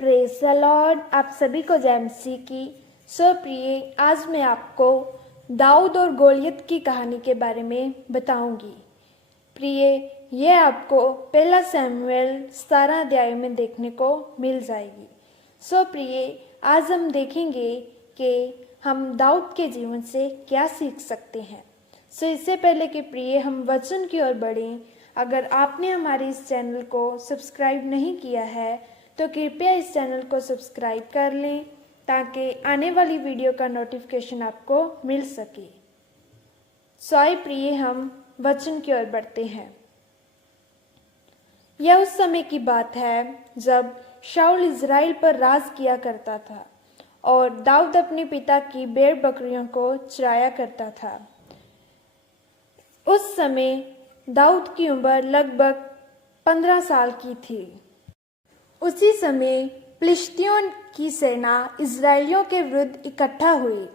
Praise the Lord. आप सभी को जय मसीह की। प्रिय, आज मैं आपको दाऊद और गोलियत की कहानी के बारे में बताऊंगी। प्रिय, यह आपको पहला शमूएल 17 अध्याय में देखने को मिल जाएगी। प्रिय, आज हम देखेंगे कि हम दाऊद के जीवन से क्या सीख सकते हैं। इससे पहले कि प्रिय हम वचन की ओर बढ़ें, अगर आपने हमारे इस चैनल को सब्सक्राइब नहीं किया है तो कृपया इस चैनल को सब्सक्राइब कर लें ताकि आने वाली वीडियो का नोटिफिकेशन आपको मिल सके। आइए प्रिय हम वचन की ओर बढ़ते हैं। यह उस समय की बात है जब शाऊल इज़राइल पर राज किया करता था और दाऊद अपने पिता की भेड़ बकरियों को चराया करता था। उस समय दाऊद की उम्र लगभग 15 साल की थी। उसी समय फिलिस्तियों की सेना इज़राइलियों के विरुद्ध इकट्ठा हुई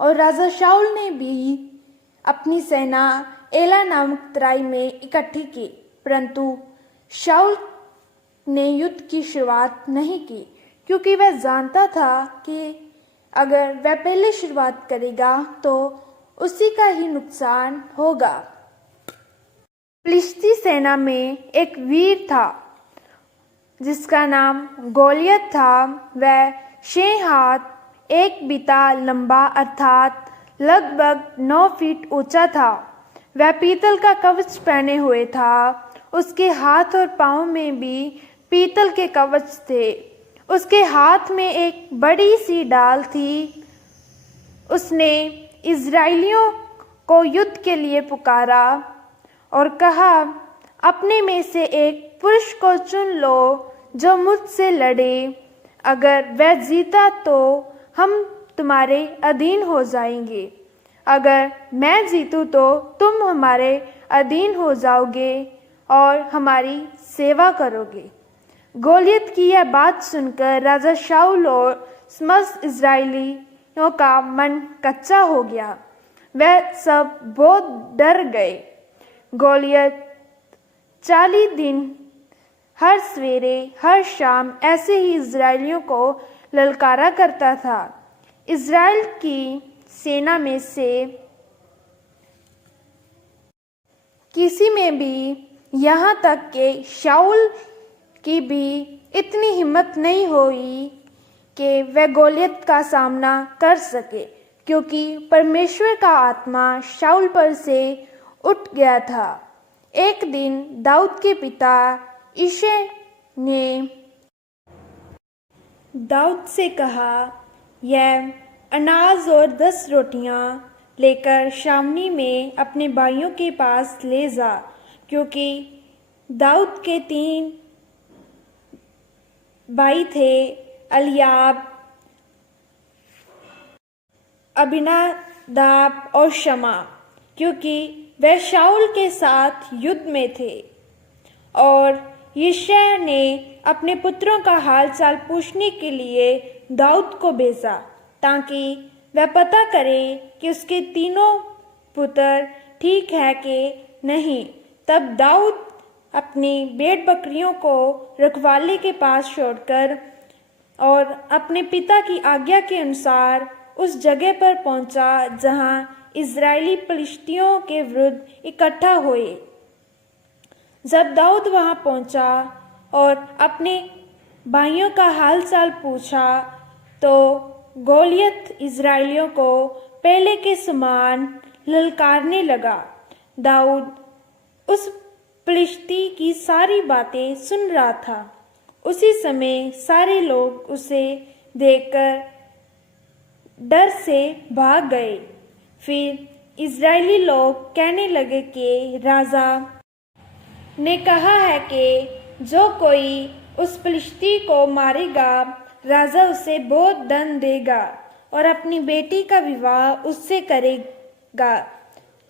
और राजा शाऊल ने भी अपनी सेना एला नामक तराई में इकट्ठी की, परंतु शाऊल ने युद्ध की शुरुआत नहीं की क्योंकि वह जानता था कि अगर वह पहले शुरुआत करेगा तो उसी का ही नुकसान होगा। फिलिस्ती सेना में एक वीर था जिसका नाम गोलियत था। वह 6 हाथ 1 बिता लंबा अर्थात लगभग 9 फीट ऊंचा था। वह पीतल का कवच पहने हुए था। उसके हाथ और पांव में भी पीतल के कवच थे। उसके हाथ में एक बड़ी सी डाल थी। उसने इज़राइलियों को युद्ध के लिए पुकारा और कहा, अपने में से एक पुरुष को चुन लो जो मुझसे लड़े। अगर वह जीता तो हम तुम्हारे अधीन हो जाएंगे, अगर मैं जीतूं तो तुम हमारे अधीन हो जाओगे और हमारी सेवा करोगे। गोलियत की यह बात सुनकर राजा शाऊल और समस्त इज़राइलियों का मन कच्चा हो गया। वह सब बहुत डर गए। गोलियत 40 दिन हर सवेरे हर शाम ऐसे ही इज़राइलियों को ललकारा करता था। इज़राइल की सेना में से किसी में भी, यहाँ तक कि शाऊल की भी इतनी हिम्मत नहीं हुई कि वह गोलियत का सामना कर सके, क्योंकि परमेश्वर का आत्मा शाऊल पर से उठ गया था। एक दिन दाऊद के पिता यिशै ने दाऊद से कहा, यह अनाज और 10 रोटियां लेकर शामनी में अपने भाइयों के पास ले जा, क्योंकि दाऊद के 3 भाई थे, एलीआब, अबीनादाब और शमा, क्योंकि वह शाऊल के साथ युद्ध में थे। और यिशै ने अपने पुत्रों का हाल चाल पूछने के लिए दाऊद को भेजा ताकि वह पता करे कि उसके तीनों पुत्र ठीक है कि नहीं। तब दाऊद अपनी भेड़ बकरियों को रखवाले के पास छोड़कर और अपने पिता की आज्ञा के अनुसार उस जगह पर पहुंचा जहां इज़राइली फिलिस्तियों के विरुद्ध इकट्ठा हुए। जब दाऊद वहां पहुंचा और अपने भाइयों का हाल चाल पूछा तो गोलियत इज़राइलियों को पहले के समान ललकारने लगा। दाऊद उस फिलिस्ती की सारी बातें सुन रहा था। उसी समय सारे लोग उसे देखकर डर से भाग गए। फिर इज़राइली लोग कहने लगे कि राजा ने कहा है कि जो कोई उस फिलिस्ती को मारेगा, राजा उसे बहुत दंड देगा और अपनी बेटी का विवाह उससे करेगा।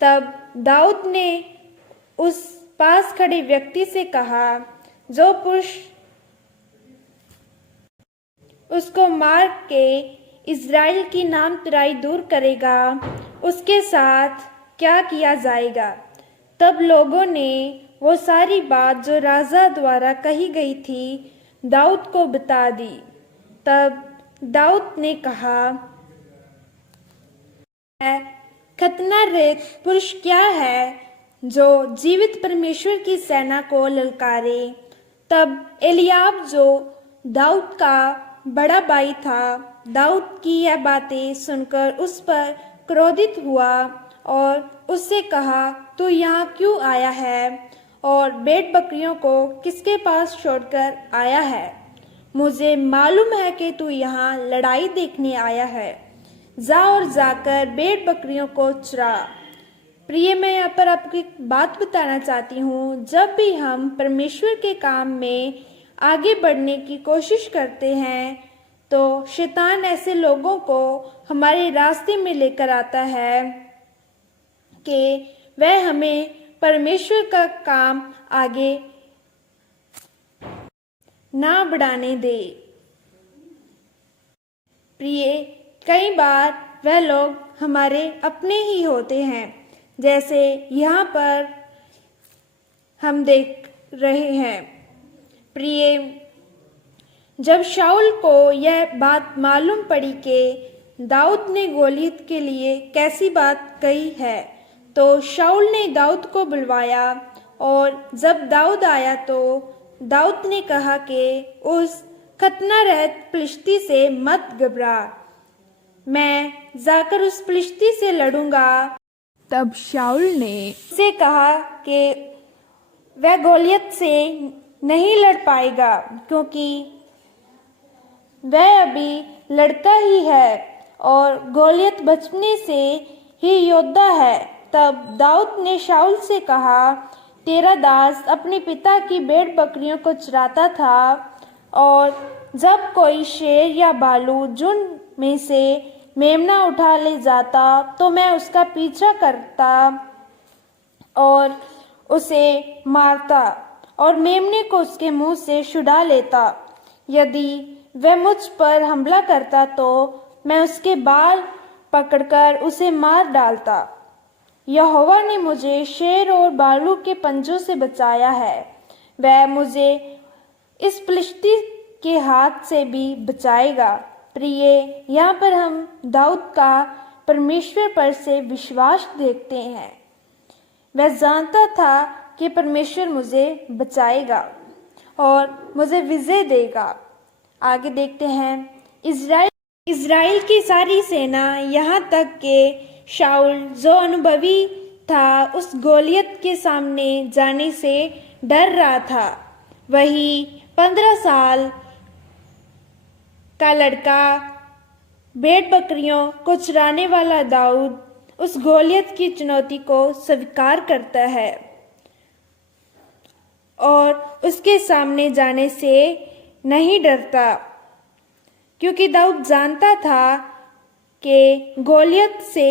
तब दाऊद ने उस पास खड़े व्यक्ति से कहा, जो पुरुष उसको मार के इज़राइल की नाम तराई दूर करेगा, उसके साथ क्या किया जाएगा। तब लोगों ने वो सारी बात जो राजा द्वारा कही गई थी दाऊद को बता दी। तब दाऊद ने कहा, खतना-रहित पुरुष क्या है जो जीवित परमेश्वर की सेना को ललकारे। तब एलियाब जो दाऊद का बड़ा भाई था, दाऊद की यह बातें सुनकर उस पर क्रोधित हुआ और उससे कहा, तू यहाँ क्यों आया है और भेड़ बकरियों को किसके पास छोड़कर आया है? मुझे मालूम है कि तू यहाँ लड़ाई देखने आया है। जा और जाकर भेड़ बकरियों को चुरा। प्रिय, मैं यहाँ पर आपको एक बात बताना चाहती हूँ। जब भी हम परमेश्वर के काम में आगे बढ़ने की कोशिश करते हैं तो शैतान ऐसे लोगों को हमारे रास्ते में लेकर आता है कि वह हमें परमेश्वर का काम आगे ना बढ़ाने दे। प्रिय, कई बार वह लोग हमारे अपने ही होते हैं, जैसे यहाँ पर हम देख रहे हैं। प्रिय, जब शाऊल को यह बात मालूम पड़ी कि दाऊद ने गोलियत के लिए कैसी बात कही है, तो शाऊल ने दाऊद को बुलवाया और जब दाऊद आया तो दाऊद ने कहा कि उस खतना-रहित फिलिस्ती से मत घबरा, मैं जाकर उस फिलिस्ती से लड़ूंगा। तब शाऊल ने से कहा कि वह गोलियत से नहीं लड़ पाएगा क्योंकि वह अभी लड़का ही है और गोलियत बचपने से ही योद्धा है। तब दाऊद ने शाऊल से कहा, तेरा दास अपने पिता की भेड़ बकरियों को चराता था और जब कोई शेर या भालू झुंड में से मेमना उठा ले जाता तो मैं उसका पीछा करता और उसे मारता और मेमने को उसके मुंह से छुड़ा लेता। यदि वह मुझ पर हमला करता तो मैं उसके बाल पकड़कर उसे मार डालता। यहोवा ने मुझे शेर और भालू के पंजों से बचाया है, वह मुझे इस फिलिस्ती के हाथ से भी बचाएगा। प्रिय, यहाँ पर हम दाऊद का परमेश्वर पर से विश्वास देखते हैं। वह जानता था कि परमेश्वर मुझे बचाएगा और मुझे विजय देगा। आगे देखते हैं, इज़राइल की सारी सेना, यहाँ तक कि शाऊल जो अनुभवी था, उस गोलियत के सामने जाने से डर रहा था। वही 15 साल का लड़का भेड़ बकरियों को चराने वाला दाऊद उस गोलियत की चुनौती को स्वीकार करता है और उसके सामने जाने से नहीं डरता, क्योंकि दाऊद जानता था कि गोलियत से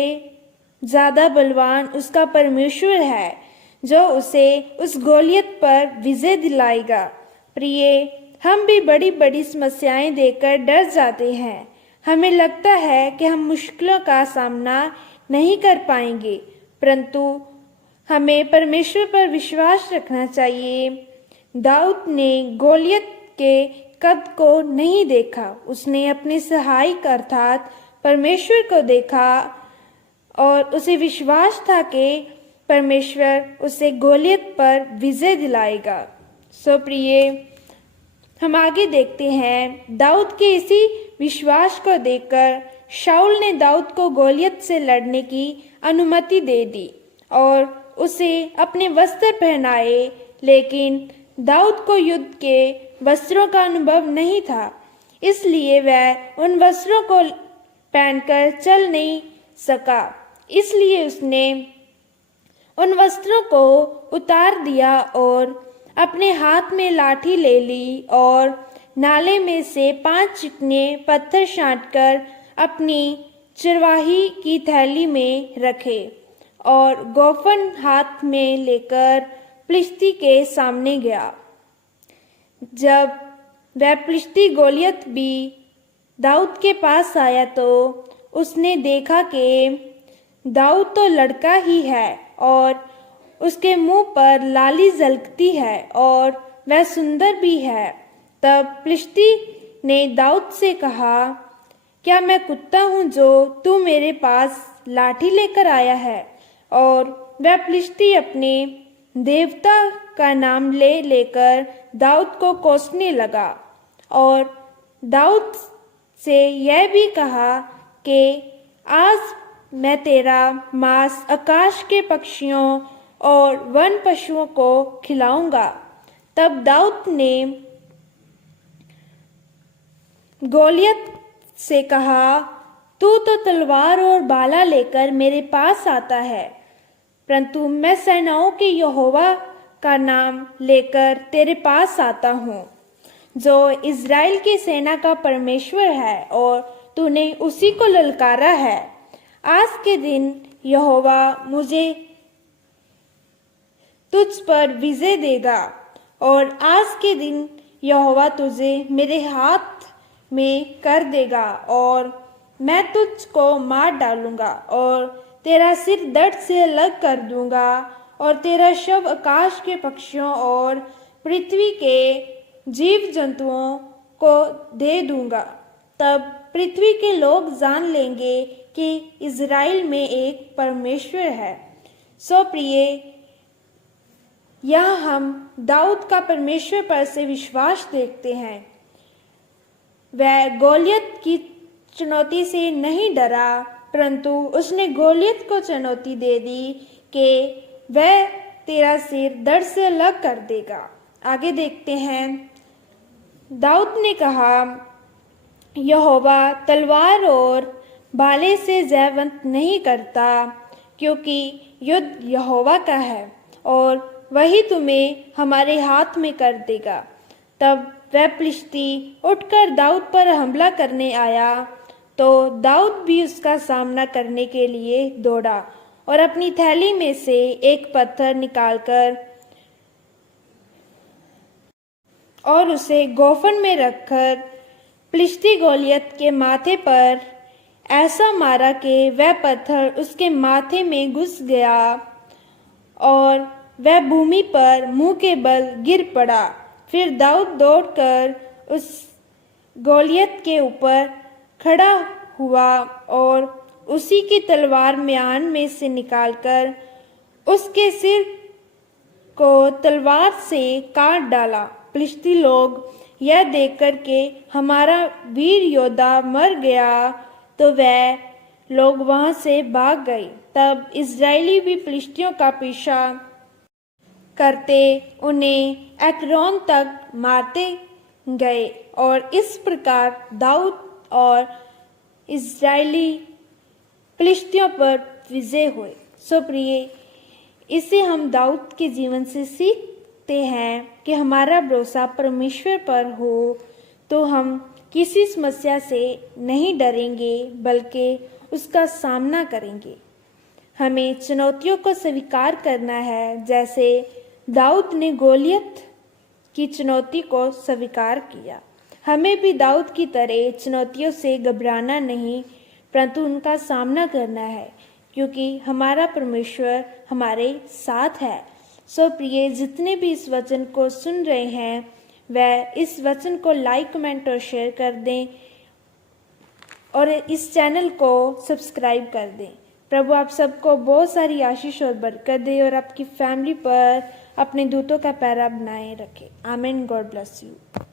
ज़्यादा बलवान उसका परमेश्वर है जो उसे उस गोलियत पर विजय दिलाएगा। प्रिय, हम भी बड़ी बड़ी समस्याएं देखकर डर जाते हैं। हमें लगता है कि हम मुश्किलों का सामना नहीं कर पाएंगे, परंतु हमें परमेश्वर पर विश्वास रखना चाहिए। दाऊद ने गोलियत के कद को नहीं देखा, उसने अपने सहायक अर्थात परमेश्वर को देखा और उसे विश्वास था कि परमेश्वर उसे गोलियत पर विजय दिलाएगा। सो प्रिय, हम आगे देखते हैं। दाऊद के इसी विश्वास को देखकर शाऊल ने दाऊद को गोलियत से लड़ने की अनुमति दे दी और उसे अपने वस्त्र पहनाए, लेकिन दाऊद को युद्ध के वस्त्रों का अनुभव नहीं था, इसलिए वह उन वस्त्रों को पहनकर चल नहीं सका। इसलिए उसने उन वस्त्रों को उतार दिया और अपने हाथ में लाठी ले ली और नाले में से 5 चिकने पत्थर छांटकर अपनी चरवाही की थैली में रखे और गोफन हाथ में लेकर फिलिस्ती के सामने गया। जब वह फिलिस्ती गोलियत भी दाऊद के पास आया तो उसने देखा कि दाऊद तो लड़का ही है और उसके मुंह पर लाली झलकती है और वह सुंदर भी है। तब फिलिस्ती ने दाऊद से कहा, क्या मैं कुत्ता हूँ जो तू मेरे पास लाठी लेकर आया है? और वह फिलिस्ती अपने देवता का नाम ले लेकर दाऊद को कोसने लगा और दाऊद से यह भी कहा कि आज मैं तेरा मांस आकाश के पक्षियों और वन पशुओं को खिलाऊंगा। तब दाऊद ने गोलियत से कहा, तू तो तलवार और भाला लेकर मेरे पास आता है, परंतु मैं सेनाओं के यहोवा का नाम लेकर तेरे पास आता हूँ, जो इज़राइल की सेना का परमेश्वर है, और तूने उसी को ललकारा है। आज के दिन यहोवा मुझे तुझ पर विजय देगा, और आज के दिन यहोवा तुझे मेरे हाथ में कर देगा, और मैं तुझको मार डालूंगा और तेरा सिर दर्द से अलग कर दूंगा, और तेरा शव आकाश के पक्षियों और पृथ्वी के जीव जंतुओं को दे दूंगा। तब पृथ्वी के लोग जान लेंगे कि इज़राइल में एक परमेश्वर है। सो प्रिय, यहाँ हम दाऊद का परमेश्वर पर से विश्वास देखते हैं। वह गोलियत की चुनौती से नहीं डरा, परंतु उसने गोलियत को चुनौती दे दी कि वह तेरा सिर दर्द से अलग कर देगा। आगे देखते हैं। दाऊद ने कहा, यहोवा तलवार और भाले से जयवंत नहीं करता, क्योंकि युद्ध यहोवा का है और वही तुम्हें हमारे हाथ में कर देगा। तब वह फिलिस्ती उठकर दाऊद पर हमला करने आया, तो दाऊद भी उसका सामना करने के लिए दौड़ा और अपनी थैली में से एक पत्थर निकालकर और उसे गोफन में रखकर फिलिस्ती गोलियत के माथे पर ऐसा मारा कि वह पत्थर उसके माथे में घुस गया और वह भूमि पर मुंह के बल गिर पड़ा। फिर दाऊद दौड़कर उस गोलियत के ऊपर खड़ा हुआ और उसी की तलवार म्यान में से निकालकर उसके सिर को तलवार से काट डाला। फिलिस्ती लोग यह देखकर के हमारा वीर योद्धा मर गया, तो वह लोग वहां से भाग गए। तब इज़राइली भी फिलिस्तियों का पीछा करते उन्हें एक्रोन तक मारते गए, और इस प्रकार दाऊद और इज़राइली फिलिस्तियों पर विजय हुए। सो प्रिय, इसे हम दाऊद के जीवन से सीखते हैं कि हमारा भरोसा परमेश्वर पर हो तो हम किसी समस्या से नहीं डरेंगे, बल्कि उसका सामना करेंगे। हमें चुनौतियों को स्वीकार करना है, जैसे दाऊद ने गोलियत की चुनौती को स्वीकार किया। हमें भी दाऊद की तरह चुनौतियों से घबराना नहीं, परंतु उनका सामना करना है, क्योंकि हमारा परमेश्वर हमारे साथ है। सो प्रिय, जितने भी इस वचन को सुन रहे हैं, वह इस वचन को लाइक, कमेंट और शेयर कर दें, और इस चैनल को सब्सक्राइब कर दें। प्रभु आप सबको बहुत सारी आशीष और बरकत दे, और आपकी फैमिली पर अपने दूतों का पहरा बनाए रखे। आमीन। God bless you.